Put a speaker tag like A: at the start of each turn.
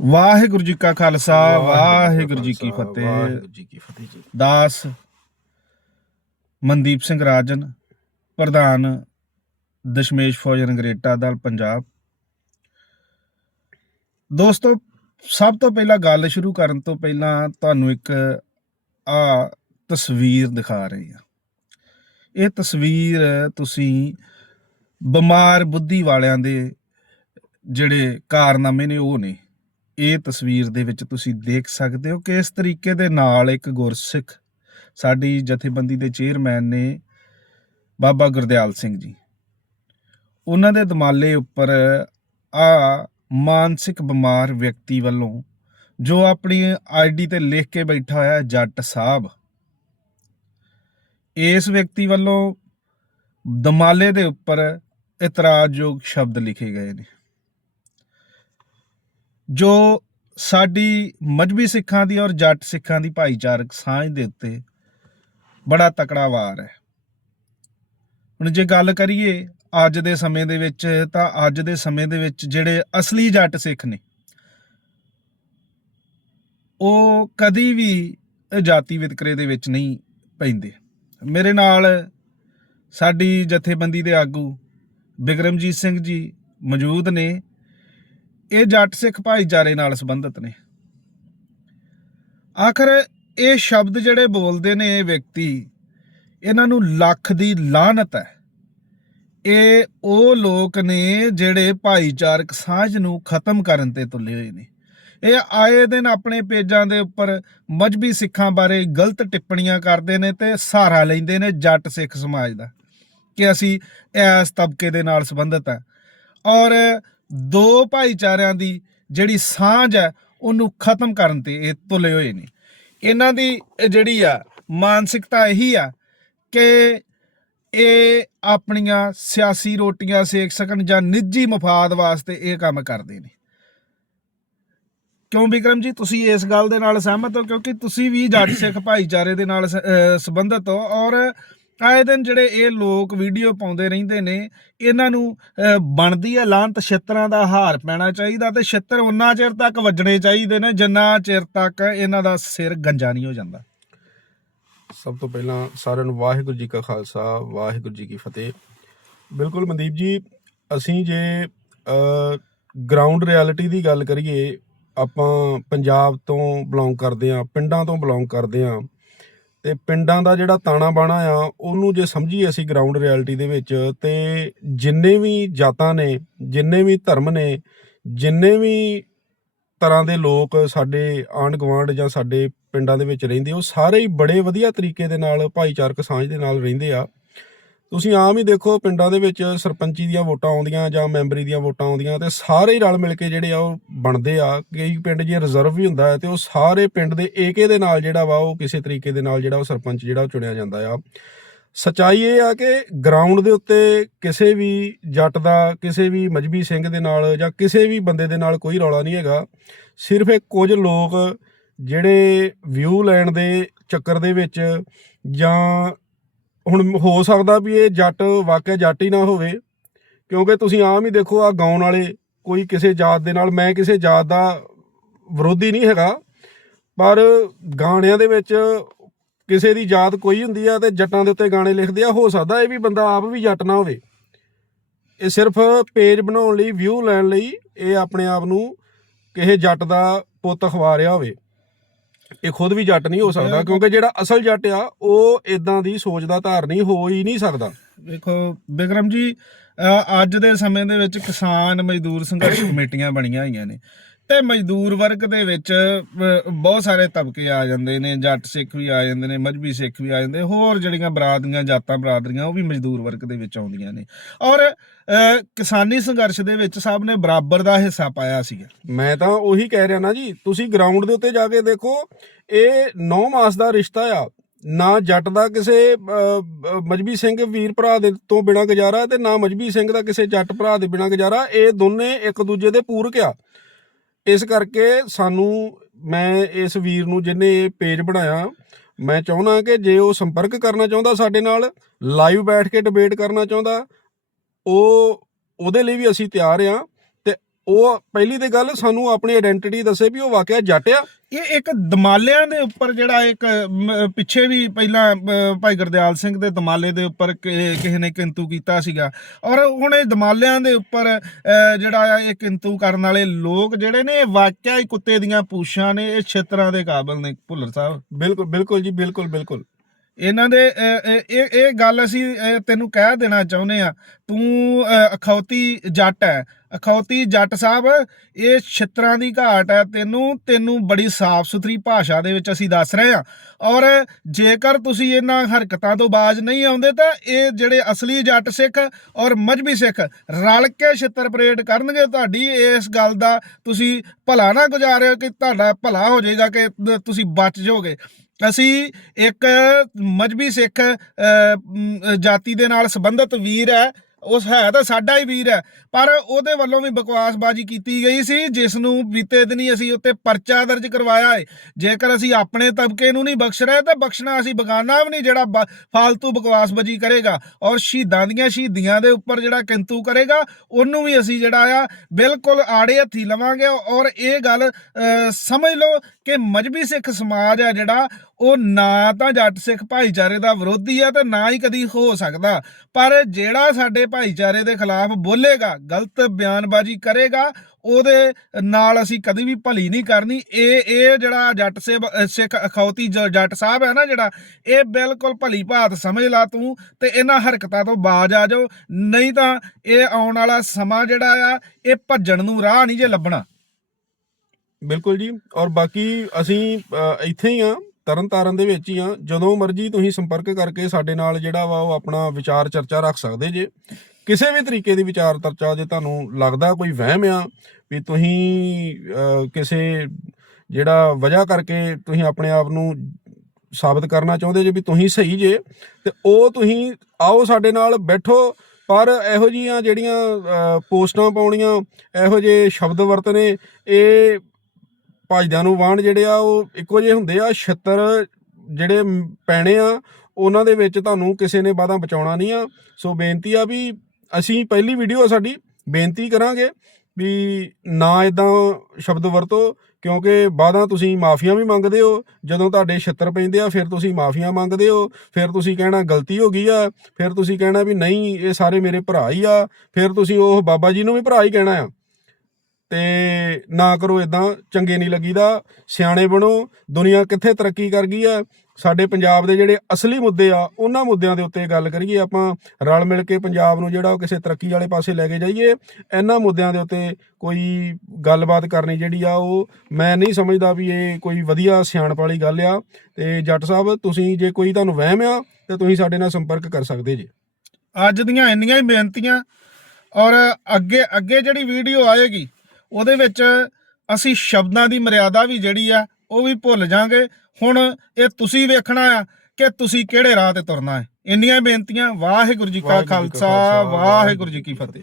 A: ਵਾਹਿਗੁਰੂ ਜੀ ਕਾ ਖਾਲਸਾ ਵਾਹਿਗੁਰੂ ਜੀ ਕੀ ਫਤਿਹ।
B: ਵਾਹਿਗੁਰੂ ਜੀ ਕੀ ਫਤਿਹ ਜੀ।
A: ਦਾਸ ਮਨਦੀਪ ਸਿੰਘ ਰਾਜਨ ਪ੍ਰਧਾਨ ਦਸ਼ਮੇਸ਼ ਫੌਜ ਰੰਗਰੇਟਾ ਦਲ ਪੰਜਾਬ। ਦੋਸਤੋ ਸਭ ਤੋਂ ਪਹਿਲਾਂ ਗੱਲ ਸ਼ੁਰੂ ਕਰਨ ਤੋਂ ਪਹਿਲਾਂ ਤੁਹਾਨੂੰ ਇੱਕ ਆ ਤਸਵੀਰ ਦਿਖਾ ਰਹੀ ਹਾਂ। ਇਹ ਤਸਵੀਰ ਤੁਸੀਂ ਬਿਮਾਰ ਬੁੱਧੀ ਵਾਲਿਆਂ ਦੇ ਜਿਹੜੇ ਕਾਰਨਾਮੇ ਨੇ ਉਹ ਨੇ। ਇਹ ਤਸਵੀਰ ਦੇ ਵਿੱਚ ਤੁਸੀਂ ਦੇਖ ਸਕਦੇ ਹੋ ਕਿ ਇਸ ਤਰੀਕੇ ਦੇ ਨਾਲ ਇੱਕ ਗੁਰਸਿੱਖ ਸਾਡੀ ਜਥੇਬੰਦੀ ਦੇ ਚੇਅਰਮੈਨ ਨੇ ਬਾਬਾ ਗੁਰਦਿਆਲ ਸਿੰਘ ਜੀ। ਉਹਨਾਂ ਦੇ ਦਮਾਲੇ ਉੱਪਰ ਆ ਮਾਨਸਿਕ ਬਿਮਾਰ ਵਿਅਕਤੀ ਵੱਲੋਂ ਜੋ ਆਪਣੀ ਆਈਡੀ ਤੇ ਲਿਖ ਕੇ ਬੈਠਾ ਹੋਇਆ ਜੱਟ ਸਾਹਿਬ। ਇਸ ਵਿਅਕਤੀ ਵੱਲੋਂ ਦਮਾਲੇ ਦੇ ਉੱਪਰ ਇਤਰਾਜ਼ਯੋਗ ਸ਼ਬਦ ਲਿਖੇ ਗਏ ਨੇ। ਜੋ ਸਾਡੀ ਮਜਬੀ ਸਿੱਖਾਂ ਦੀ ਔਰ ਜੱਟ ਸਿੱਖਾਂ ਦੀ ਭਾਈਚਾਰਕ ਸਾਂਝ ਦੇ ਉੱਤੇ ਬੜਾ ਤਕੜਾ ਵਾਰ ਹੈ। ਹੁਣ ਜੇ ਗੱਲ ਕਰੀਏ ਅੱਜ ਦੇ ਸਮੇਂ ਦੇ ਵਿੱਚ, ਤਾਂ ਅੱਜ ਦੇ ਸਮੇਂ ਦੇ ਵਿੱਚ ਜਿਹੜੇ ਅਸਲੀ ਜੱਟ ਸਿੱਖ ਨੇ, ਉਹ ਕਦੀ ਵੀ ਜਾਤੀ ਵਿਤਕਰੇ ਦੇ ਵਿੱਚ ਨਹੀਂ ਪੈਂਦੇ। ਮੇਰੇ ਨਾਲ ਸਾਡੀ ਜਥੇਬੰਦੀ ਦੇ ਆਗੂ ਬਿਕਰਮਜੀਤ ਸਿੰਘ ਜੀ ਮੌਜੂਦ ਨੇ। ਇਹ ਜੱਟ ਸਿੱਖ ਭਾਈਚਾਰੇ ਨਾਲ ਸੰਬੰਧਿਤ ਨੇ। ਆਖਰ ਇਹ ਸ਼ਬਦ ਜਿਹੜੇ ਬੋਲਦੇ ਨੇ ਇਹ ਵਿਅਕਤੀ, ਇਹਨਾਂ ਨੂੰ ਲੱਖ ਦੀ ਲਾਹਨਤ ਹੈ। ਇਹ ਉਹ ਲੋਕ ਨੇ ਜਿਹੜੇ ਭਾਈਚਾਰਕ ਸਾਂਝ ਨੂੰ ਖਤਮ ਕਰਨ ਤੇ ਤੁਲੇ ਹੋਏ ਨੇ। ਇਹ ਆਏ ਦਿਨ ਆਪਣੇ ਪੇਜਾਂ ਦੇ ਉੱਪਰ ਮਜਬੀ ਸਿੱਖਾਂ ਬਾਰੇ ਗਲਤ ਟਿੱਪਣੀਆਂ ਕਰਦੇ ਨੇ ਤੇ ਸਹਾਰਾ ਲੈਂਦੇ ਨੇ ਜੱਟ ਸਿੱਖ ਸਮਾਜ ਦਾ ਕਿ ਅਸੀਂ ਇਸ ਤਬਕੇ ਦੇ ਨਾਲ ਸੰਬੰਧਿਤ ਹੈ। ਔਰ ਦੋ ਭਾਈਚਾਰਿਆਂ ਦੀ ਜਿਹੜੀ ਸਾਂਝ ਹੈ, ਉਹਨੂੰ ਖਤਮ ਕਰਨ ਤੇ ਇਹ ਤੁਲੇ ਹੋਏ ਨੇ। ਇਹਨਾਂ ਦੀ ਜਿਹੜੀ ਆ, ਮਾਨਸਿਕਤਾ ਇਹੀ ਆ ਕਿ ਇਹ ਆਪਣੀਆਂ ਸਿਆਸੀ ਰੋਟੀਆਂ ਸੇਕ ਸਕਣ ਜਾਂ ਨਿੱਜੀ ਮਫਾਦ ਵਾਸਤੇ ਇਹ ਕੰਮ ਕਰਦੇ ਨੇ। ਕਿਉਂ ਵਿਕਰਮ ਜੀ, ਤੁਸੀਂ ਇਸ ਗੱਲ ਦੇ ਨਾਲ ਸਹਿਮਤ ਹੋ? ਕਿਉਂਕਿ ਤੁਸੀਂ ਵੀ ਜੱਟ ਸਿੱਖ ਭਾਈਚਾਰੇ ਦੇ ਨਾਲ ਸ- ਸੰਬੰਧਿਤ ਹੋ ਔਰ ਆਏ ਦਿਨ ਜਿਹੜੇ ਇਹ ਲੋਕ ਵੀਡੀਓ ਪਾਉਂਦੇ ਰਹਿੰਦੇ ਨੇ, ਇਹਨਾਂ ਨੂੰ ਬਣਦੀ ਹੈ ਲਾਂਤ ਛਿੱਤਰਾਂ ਦਾ ਹਾਰ ਪੈਣਾ ਚਾਹੀਦਾ ਤੇ ਛਿੱਤਰ ਉਨਾ ਚਿਰ ਤੱਕ ਵੱਜਣੇ ਚਾਹੀਦੇ ਨੇ ਜਿੰਨਾ ਚਿਰ ਤੱਕ ਇਹਨਾਂ ਦਾ ਸਿਰ ਗੰਜਾ ਨਹੀਂ ਹੋ ਜਾਂਦਾ।
B: ਸਭ ਤੋਂ ਪਹਿਲਾਂ ਸਾਰਿਆਂ ਨੂੰ ਵਾਹਿਗੁਰੂ ਜੀ ਕਾ ਖਾਲਸਾ, ਵਾਹਿਗੁਰੂ ਜੀ ਕੀ ਫਤਿਹ। ਬਿਲਕੁਲ ਮਨਦੀਪ ਜੀ, ਅਸੀਂ ਜੇ ਗਰਾਊਂਡ ਰਿਐਲਿਟੀ ਦੀ ਗੱਲ ਕਰੀਏ, ਆਪਾਂ ਪੰਜਾਬ ਤੋਂ ਬਿਲੋਂਗ ਕਰਦੇ ਆ ਪਿੰਡਾਂ ਤੋਂ ਬਿਲੋਂਗ ਕਰਦੇ ਆ ਤੇ ਪਿੰਡਾਂ ਦਾ ਜਿਹੜਾ ਤਾਣਾ ਬਾਣਾ ਆ, ਉਹਨੂੰ ਜੇ ਸਮਝੀਏ ਅਸੀਂ ਗਰਾਊਂਡ ਰਿਐਲਿਟੀ ਦੇ ਵਿੱਚ, ਤੇ ਜਿੰਨੇ ਵੀ ਜਾਤਾਂ ਨੇ, ਜਿੰਨੇ ਵੀ ਧਰਮ ਨੇ, ਜਿੰਨੇ ਵੀ ਤਰ੍ਹਾਂ ਦੇ ਲੋਕ ਸਾਡੇ ਆਂਢ ਗੁਆਂਢ ਜਾਂ ਸਾਡੇ ਪਿੰਡਾਂ ਦੇ ਵਿੱਚ ਰਹਿੰਦੇ, ਉਹ ਸਾਰੇ ਹੀ ਬੜੇ ਵਧੀਆ ਤਰੀਕੇ ਦੇ ਨਾਲ, ਭਾਈਚਾਰਕ ਸਾਂਝ ਦੇ ਨਾਲ ਰਹਿੰਦੇ ਆ। ਤੁਸੀਂ ਆਮ ਹੀ ਦੇਖੋ ਪਿੰਡਾਂ ਦੇ ਵਿੱਚ ਸਰਪੰਚੀ ਦੀਆਂ ਵੋਟਾਂ ਆਉਂਦੀਆਂ ਜਾਂ ਮੈਂਬਰੀ ਦੀਆਂ ਵੋਟਾਂ ਆਉਂਦੀਆਂ ਤੇ ਸਾਰੇ ਹੀ ਰਲ ਮਿਲ ਕੇ ਜਿਹੜੇ ਆ ਉਹ ਬਣਦੇ ਆ। ਕਈ ਪਿੰਡ ਜੇ ਰਿਜ਼ਰਵ ਵੀ ਹੁੰਦਾ ਹੈ ਤੇ ਉਹ ਸਾਰੇ ਪਿੰਡ ਦੇ ਏਕੇ ਦੇ ਨਾਲ ਜਿਹੜਾ ਵਾ ਉਹ ਕਿਸੇ ਤਰੀਕੇ ਦੇ ਨਾਲ ਜਿਹੜਾ ਉਹ ਸਰਪੰਚ ਜਿਹੜਾ ਉਹ ਚੁਣਿਆ ਜਾਂਦਾ ਆ। ਸਚਾਈ ਇਹ ਆ ਕਿ ਗਰਾਊਂਡ ਦੇ ਉੱਤੇ ਕਿਸੇ ਵੀ ਜੱਟ ਦਾ, ਕਿਸੇ ਵੀ ਮਜਬੀ ਸਿੰਘ ਦੇ ਨਾਲ ਜਾਂ ਕਿਸੇ ਵੀ ਬੰਦੇ ਦੇ ਨਾਲ ਕੋਈ ਰੌਲਾ ਨਹੀਂ ਹੈਗਾ। ਸਿਰਫ ਇੱਕ ਕੁਝ ਲੋਕ ਜਿਹੜੇ ਵਿਊ ਲੈਣ ਦੇ ਚੱਕਰ ਦੇ ਵਿੱਚ ਜਾਂ ਹੁਣ ਹੋ ਸਕਦਾ ਵੀ ਇਹ ਜੱਟ ਵਾਕਿਆ ਜੱਟ ਹੀ ਨਾ ਹੋਵੇ, ਕਿਉਂਕਿ ਤੁਸੀਂ ਆਮ ਹੀ ਦੇਖੋ ਆ ਗਾਉਣ ਵਾਲੇ, ਕੋਈ ਕਿਸੇ ਜਾਤ ਦੇ ਨਾਲ, ਮੈਂ ਕਿਸੇ ਜਾਤ ਦਾ ਵਿਰੋਧੀ ਨਹੀਂ ਹੈਗਾ, ਪਰ ਗਾਣਿਆਂ ਦੇ ਵਿੱਚ ਕਿਸੇ ਦੀ ਜਾਤ ਕੋਈ ਹੁੰਦੀ ਆ ਤੇ ਜੱਟਾਂ ਦੇ ਉੱਤੇ ਗਾਣੇ ਲਿਖਦੇ ਆ, ਹੋ ਸਕਦਾ ਇਹ ਵੀ ਬੰਦਾ ਆਪ ਵੀ ਜੱਟ ਨਾ ਹੋਵੇ। ਇਹ ਸਿਰਫ ਪੇਜ ਬਣਾਉਣ ਲਈ ਵਿਊ ਲੈਣ ਲਈ ਇਹ ਆਪਣੇ ਆਪ ਨੂੰ ਕਿਸੇ ਜੱਟ ਦਾ ਪੁੱਤ ਖਵਾ ਰਿਹਾ ਹੋਵੇ। ਇਹ ਖੁਦ ਵੀ ਜੱਟ ਨਹੀਂ ਹੋ ਸਕਦਾ। ਕਿਉਂਕਿ ਜਿਹੜਾ ਅਸਲ ਜੱਟ ਆ ਉਹ ਇਦਾਂ ਦੀ ਸੋਚ ਦਾ ਧਾਰਨੀ ਹੋ ਹੀ ਨਹੀਂ ਸਕਦਾ
A: ਦੇਖੋ ਬਿਕਰਮ ਜੀ ਅੱਜ ਦੇ ਸਮੇਂ ਦੇ ਵਿੱਚ ਕਿਸਾਨ ਮਜ਼ਦੂਰ ਸੰਘਰਸ਼ ਕਮੇਟੀਆਂ ਬਣੀਆਂ ਹੋਈਆਂ ਨੇ ਤੇ ਮਜ਼ਦੂਰ ਵਰਗ ਦੇ ਵਿੱਚ ਬਹੁਤ ਸਾਰੇ ਤਬਕੇ ਆ ਜਾਂਦੇ ਨੇ, ਜੱਟ ਸਿੱਖ ਵੀ ਆ ਜਾਂਦੇ ਨੇ, ਮਜਬੀ ਸਿੱਖ ਵੀ ਆ ਜਾਂਦੇ, ਹੋਰ ਜਿਹੜੀਆਂ ਬਰਾਦਰੀਆਂ ਜਾਤਾਂ ਬਰਾਦਰੀਆਂ ਉਹ ਵੀ ਮਜ਼ਦੂਰ ਵਰਗ ਦੇ ਵਿੱਚ ਆਉਂਦੀਆਂ ਨੇ। ਔਰ ਕਿਸਾਨੀ ਸੰਘਰਸ਼ ਦੇ ਵਿੱਚ ਸਭ ਨੇ ਬਰਾਬਰ ਦਾ ਹਿੱਸਾ ਪਾਇਆ ਸੀਗਾ।
B: ਮੈਂ ਤਾਂ ਉਹੀ ਕਹਿ ਰਿਹਾ ਨਾ ਜੀ, ਤੁਸੀਂ ਗਰਾਊਂਡ ਦੇ ਉੱਤੇ ਜਾ ਕੇ ਦੇਖੋ, ਇਹ 9 ਮਾਸ ਦਾ ਰਿਸ਼ਤਾ ਆ। ਨਾ ਜੱਟ ਦਾ ਕਿਸੇ ਮਜਬੀ ਸਿੰਘ ਵੀਰ ਭਰਾ ਦੇ ਤੋਂ ਬਿਨਾ ਗੁਜ਼ਾਰਾ ਤੇ ਨਾ ਮਜਬੀ ਸਿੰਘ ਦਾ ਕਿਸੇ ਜੱਟ ਭਰਾ ਦੇ ਬਿਨਾ ਗੁਜ਼ਾਰਾ, ਇਹ ਦੋਨੇ ਇੱਕ ਦੂਜੇ ਦੇ ਪੂਰਕ ਆ। ਇਸ ਕਰਕੇ ਸਾਨੂੰ, ਮੈਂ ਇਸ ਵੀਰ ਨੂੰ ਜਿਹਨੇ ਇਹ ਪੇਜ ਬਣਾਇਆ, ਮੈਂ ਚਾਹੁੰਦਾ ਕਿ ਜੇ ਉਹ ਸੰਪਰਕ ਕਰਨਾ ਚਾਹੁੰਦਾ ਸਾਡੇ ਨਾਲ ਲਾਈਵ ਬੈਠ ਕੇ ਡਿਬੇਟ ਕਰਨਾ ਚਾਹੁੰਦਾ, ਉਹ, ਉਹਦੇ ਲਈ ਵੀ ਅਸੀਂ ਤਿਆਰ ਆ। ਉਹ ਪਹਿਲੀ ਤੇ ਗੱਲ ਸਾਨੂੰ ਆਪਣੀ ਆਇਡੈਂਟੀਟੀ ਦੱਸੇ ਵੀ ਉਹ ਵਾਕਿਆ ਜੱਟ ਆ।
A: ਇਹ ਇੱਕ ਦਮਾਲਿਆਂ ਦੇ ਉੱਪਰ ਜਿਹੜਾ ਇੱਕ ਮ, ਪਿੱਛੇ ਵੀ ਪਹਿਲਾਂ ਅ, ਭਾਈ ਗੁਰਦਿਆਲ ਸਿੰਘ ਦੇ ਦਮਾਲੇ ਦੇ ਉੱਪਰ ਕਿ- ਕਿਸੇ ਨੇ ਕਿੰਤੂ ਕੀਤਾ ਸੀਗਾ। ਔਰ ਹੁਣ ਇਹ ਦਮਾਲਿਆਂ ਦੇ ਉੱਪਰ ਅ, ਜਿਹੜਾ ਆ ਇਹ ਕਿੰਤੂ ਕਰਨ ਵਾਲੇ ਲੋਕ ਜਿਹੜੇ ਨੇ ਇਹ ਵਾਕਿਆ ਹੀ ਕੁੱਤੇ ਦੀਆਂ ਪੂਛਾਂ ਨੇ ਇਹ ਛੇਤਰਾਂ ਦੇ ਕਾਬਲ ਨੇ ਭੁੱਲਰ ਸਾਹਿਬ।
B: ਬਿਲਕੁਲ ਬਿਲਕੁਲ ਜੀ ਬਿਲਕੁਲ ਬਿਲਕੁਲ।
A: ਇਹਨਾਂ ਦੇ ਅ, ਅ, ਇਹ ਇਹ ਗੱਲ ਅਸੀਂ ਅ, ਤੈਨੂੰ ਕਹਿ ਦੇਣਾ ਚਾਹੁੰਦੇ ਆ ਤੂੰ ਅ, ਅਖੌਤੀ ਜੱਟ ਹੈ। ਅਖੌਤੀ ਜੱਟ ਸਾਹਿਬ, ਇਹ ਛਿੱਤਰਾਂ ਦੀ ਘਾਟ ਹੈ, ਤੈਨੂੰ ਤੈਨੂੰ ਬੜੀ ਸਾਫ਼ ਸੁਥਰੀ ਭਾਸ਼ਾ ਦੇ ਵਿੱਚ ਅਸੀਂ ਦੱਸ ਰਹੇ ਹਾਂ। ਔਰ ਜੇਕਰ ਤੁਸੀਂ ਇਹਨਾਂ ਹਰਕਤਾਂ ਤੋਂ ਬਾਜ਼ ਨਹੀਂ ਆਉਂਦੇ, ਤਾਂ ਇਹ ਜਿਹੜੇ ਅਸਲੀ ਜੱਟ ਸਿੱਖ ਔਰ ਮਜਬੀ ਸਿੱਖ ਰਲ ਕੇ ਛਿੱਤਰ ਪਰੇਡ ਕਰਨਗੇ ਤੁਹਾਡੀ ਇਸ ਗੱਲ ਦਾ ਤੁਸੀਂ ਭਲਾ ਨਾ ਗੁਜ਼ਾਰਿਓ ਕਿ ਤੁਹਾਡਾ ਭਲਾ ਹੋ ਜਾਏਗਾ ਕਿ ਤੁਸੀਂ ਬਚ ਜਾਓਗੇ। ਅਸੀਂ ਇੱਕ ਮਜਬੀ ਸਿੱਖ ਜਾਤੀ ਦੇ ਨਾਲ ਸੰਬੰਧਿਤ ਵੀਰ ਹੈ ਉਸ ਹੈ ਤਾਂ ਸਾਡਾ ਹੀ ਵੀਰ ਹੈ। ਪਰ ਉਹਦੇ ਵੱਲੋਂ ਵੀ ਬਕਵਾਸਬਾਜ਼ੀ ਕੀਤੀ ਗਈ ਸੀ ਜਿਸ ਨੂੰ ਬੀਤੇ ਦਿਨੀ ਅਸੀਂ ਉੱਤੇ ਪਰਚਾ ਦਰਜ ਕਰਵਾਇਆ ਹੈ ਜੇਕਰ ਅਸੀਂ ਆਪਣੇ ਤਬਕੇ ਨੂੰ ਨਹੀਂ ਬਖਸ਼ ਰਹੇ, ਤਾਂ ਬਖਸ਼ਣਾ ਅਸੀਂ ਬਗਾਨਾ ਵੀ ਨਹੀਂ ਜਿਹੜਾ ਬ- ਫਾਲਤੂ ਬਕਵਾਸਬਾਜ਼ੀ ਕਰੇਗਾ। ਔਰ ਸ਼ਹੀਦਾਂ ਦੀਆਂ ਸ਼ਹੀਦੀਆਂ ਦੇ ਉੱਪਰ ਜਿਹੜਾ ਕਿੰਤੂ ਕਰੇਗਾ, ਉਹਨੂੰ ਵੀ ਅਸੀਂ ਜਿਹੜਾ ਆ, ਬਿਲਕੁਲ ਆੜੇ ਹੱਥੀ ਲਵਾਂਗੇ। ਔਰ ਇਹ ਗੱਲ ਸਮਝ ਲਓ ਕਿ ਮਜਬੀ ਸਿੱਖ ਸਮਾਜ ਆ ਜਿਹੜਾ ਉਹ ਨਾ ਤਾਂ ਜੱਟ ਸਿੱਖ ਭਾਈਚਾਰੇ ਦਾ ਵਿਰੋਧੀ ਆ ਤੇ ਨਾ ਹੀ ਕਦੀ ਹੋ ਸਕਦਾ। ਪਰ ਜਿਹੜਾ ਸਾਡੇ ਭਾਈਚਾਰੇ ਦੇ ਖਿਲਾਫ ਬੋਲੇਗਾ, ਗਲਤ ਬਿਆਨਬਾਜ਼ੀ ਕਰੇਗਾ, ਉਹਦੇ ਨਾਲ ਅਸੀਂ ਕਦੀ ਵੀ ਭਲੀ ਨਹੀਂ ਕਰਨੀ। ਇਹ ਇਹ ਜਿਹੜਾ ਜੱਟ ਸੇ ਸਿੱਖ ਅਖੌਤੀ ਜ- ਜੱਟ ਸਾਹਿਬ ਹੈ ਨਾ ਜਿਹੜਾ, ਇਹ ਬਿਲਕੁਲ ਭਲੀ ਭਾਤ ਸਮਝ ਲਾ ਤੂੰ ਤੇ ਇਹਨਾਂ ਹਰਕਤਾਂ ਤੋਂ ਬਾਜ ਆ ਜਾਓ। ਨਹੀਂ ਤਾਂ ਇਹ ਆਉਣ ਵਾਲਾ ਸਮਾਂ ਜਿਹੜਾ ਆ, ਇਹ ਭੱਜਣ ਨੂੰ ਰਾਹ ਨਹੀਂ ਜੇ ਲੱਭਣਾ।
B: ਬਿਲਕੁਲ ਜੀ। ਔਰ ਬਾਕੀ ਅਸੀਂ ਇੱਥੇ ਹੀ ਆ ਤਰਨਤਾਰਨ ਦੇ ਵਿੱਚ ਹੀ ਆ। ਜਦੋਂ ਮਰਜ਼ੀ ਤੁਸੀਂ ਸੰਪਰਕ ਕਰਕੇ ਸਾਡੇ ਨਾਲ ਜਿਹੜਾ ਵਾ ਉਹ ਆਪਣਾ ਵਿਚਾਰ ਚਰਚਾ ਰੱਖ ਸਕਦੇ ਜੇ। ਕਿਸੇ ਵੀ ਤਰੀਕੇ ਦੀ ਵਿਚਾਰ ਚਰਚਾ ਜੇ ਤੁਹਾਨੂੰ ਲੱਗਦਾ ਕੋਈ ਵਹਿਮ ਆ ਵੀ ਤੁਸੀਂ ਕਿਸੇ ਜਿਹੜਾ ਵਜ੍ਹਾ ਕਰਕੇ ਤੁਸੀਂ ਆਪਣੇ ਆਪ ਨੂੰ ਸਾਬਤ ਕਰਨਾ ਚਾਹੁੰਦੇ ਜੇ ਵੀ ਤੁਸੀਂ ਸਹੀ ਜੇ, ਤੇ ਉਹ ਤੁਸੀਂ ਆਓ ਸਾਡੇ ਨਾਲ ਬੈਠੋ। ਪਰ ਇਹੋ ਜੀਆਂ ਜਿਹੜੀਆਂ ਪੋਸਟਾਂ ਪਾਉਣੀਆਂ, ਇਹੋ ਜਿਹੇ ਸ਼ਬਦ ਵਰਤਨੇ, ਇਹ ਭਾਜਦਿਆਂ ਨੂੰ ਵਾਹਣ ਜਿਹੜੇ ਆ, ਉਹ ਇੱਕੋ ਜਿਹੇ ਹੁੰਦੇ ਆ 76 ਜਿਹੜੇ ਪੈਣੇ ਆ, ਉਹਨਾਂ ਦੇ ਵਿੱਚ ਤੁਹਾਨੂੰ ਕਿਸੇ ਨੇ ਬਾਦਾਂ ਬਚਾਉਣਾ ਨਹੀਂ ਆ। ਸੋ ਬੇਨਤੀ ਆ ਵੀ ਅਸੀਂ ਪਹਿਲੀ ਵੀਡੀਓ ਆ ਸਾਡੀ, ਬੇਨਤੀ ਕਰਾਂਗੇ ਵੀ ਨਾ ਇਦਾਂ ਸ਼ਬਦ ਵਰਤੋ, ਕਿਉਂਕਿ ਬਾਦਾਂ ਤੁਸੀਂ ਮਾਫੀਆਂ ਵੀ ਮੰਗਦੇ ਹੋ, ਜਦੋਂ ਤੁਹਾਡੇ 76 ਪੈਂਦੇ ਆ, ਫਿਰ ਤੁਸੀਂ ਮਾਫੀਆਂ ਮੰਗਦੇ ਹੋ, ਫਿਰ ਤੁਸੀਂ ਕਹਿਣਾ ਗਲਤੀ ਹੋ ਗਈ ਆ, ਫਿਰ ਤੁਸੀਂ ਕਹਿਣਾ ਵੀ ਨਹੀਂ, ਇਹ ਸਾਰੇ ਮੇਰੇ ਭਰਾ ਹੀ ਆ, ਫਿਰ ਤੁਸੀਂ ਉਹ ਬਾਬਾ ਜੀ ਨੂੰ ਵੀ ਭਰਾ ਹੀ ਕਹਿਣਾ ਆ। ਤੇ ਨਾ ਕਰੋ ਇਦਾਂ ਚੰਗੇ ਨਹੀਂ ਲੱਗੀਦਾ। ਸਿਆਣੇ ਬਣੋ, ਦੁਨੀਆ ਕਿੱਥੇ ਤਰੱਕੀ ਕਰ ਗਈ ਆ? ਸਾਡੇ ਪੰਜਾਬ ਦੇ ਜਿਹੜੇ ਅਸਲੀ ਮੁੱਦੇ ਆ, ਉਹਨਾਂ ਮੁੱਦਿਆਂ ਦੇ ਉੱਤੇ ਗੱਲ ਕਰੀਏ ਆਪਾਂ, ਰਲ ਮਿਲ ਕੇ ਪੰਜਾਬ ਨੂੰ ਜਿਹੜਾ ਉਹ ਕਿਸੇ ਤਰੱਕੀ ਵਾਲੇ ਪਾਸੇ ਲੈ ਕੇ ਜਾਈਏ, ਇਹਨਾਂ ਮੁੱਦਿਆਂ ਦੇ ਉੱਤੇ ਕੋਈ ਗੱਲਬਾਤ ਕਰਨੀ ਜਿਹੜੀ ਆ, ਉਹ ਮੈਂ ਨਹੀਂ ਸਮਝਦਾ ਵੀ ਇਹ ਕੋਈ ਵਧੀਆ ਸਿਆਣਪ ਵਾਲੀ ਗੱਲ ਆ। ਤੇ ਜੱਟ ਸਾਹਿਬ, ਤੁਸੀਂ ਜੇ ਕੋਈ ਤੁਹਾਨੂੰ ਵਹਿਮ ਆ, ਤੇ ਤੁਸੀਂ ਸਾਡੇ ਨਾਲ ਸੰਪਰਕ ਕਰ ਸਕਦੇ ਜੀ।
A: ਅੱਜ ਦੀਆਂ ਇੰਨੀਆਂ ਹੀ ਬੇਨਤੀਆਂ, ਔਰ ਅੱਗੇ ਅੱਗੇ ਜਿਹੜੀ ਵੀਡੀਓ ਆਏਗੀ ਉਹਦੇ ਵਿੱਚ ਅਸੀਂ ਸ਼ਬਦਾਂ ਦੀ ਮਰਿਆਦਾ ਵੀ ਜਿਹੜੀ ਆ ਉਹ ਵੀ ਭੁੱਲ ਜਾਾਂਗੇ। ਹੁਣ ਇਹ ਤੁਸੀਂ ਵੇਖਣਾ ਆ ਕਿ ਤੁਸੀਂ ਕਿਹੜੇ ਰਾਹ ਤੇ ਤੁਰਨਾ ਹੈ। ਇੰਨੀਆਂ ਬੇਨਤੀਆਂ। ਵਾਹਿਗੁਰੂ ਜੀ ਕਾ
B: ਖਾਲਸਾ,
A: ਵਾਹਿਗੁਰੂ ਜੀ ਕੀ ਫਤਿਹ।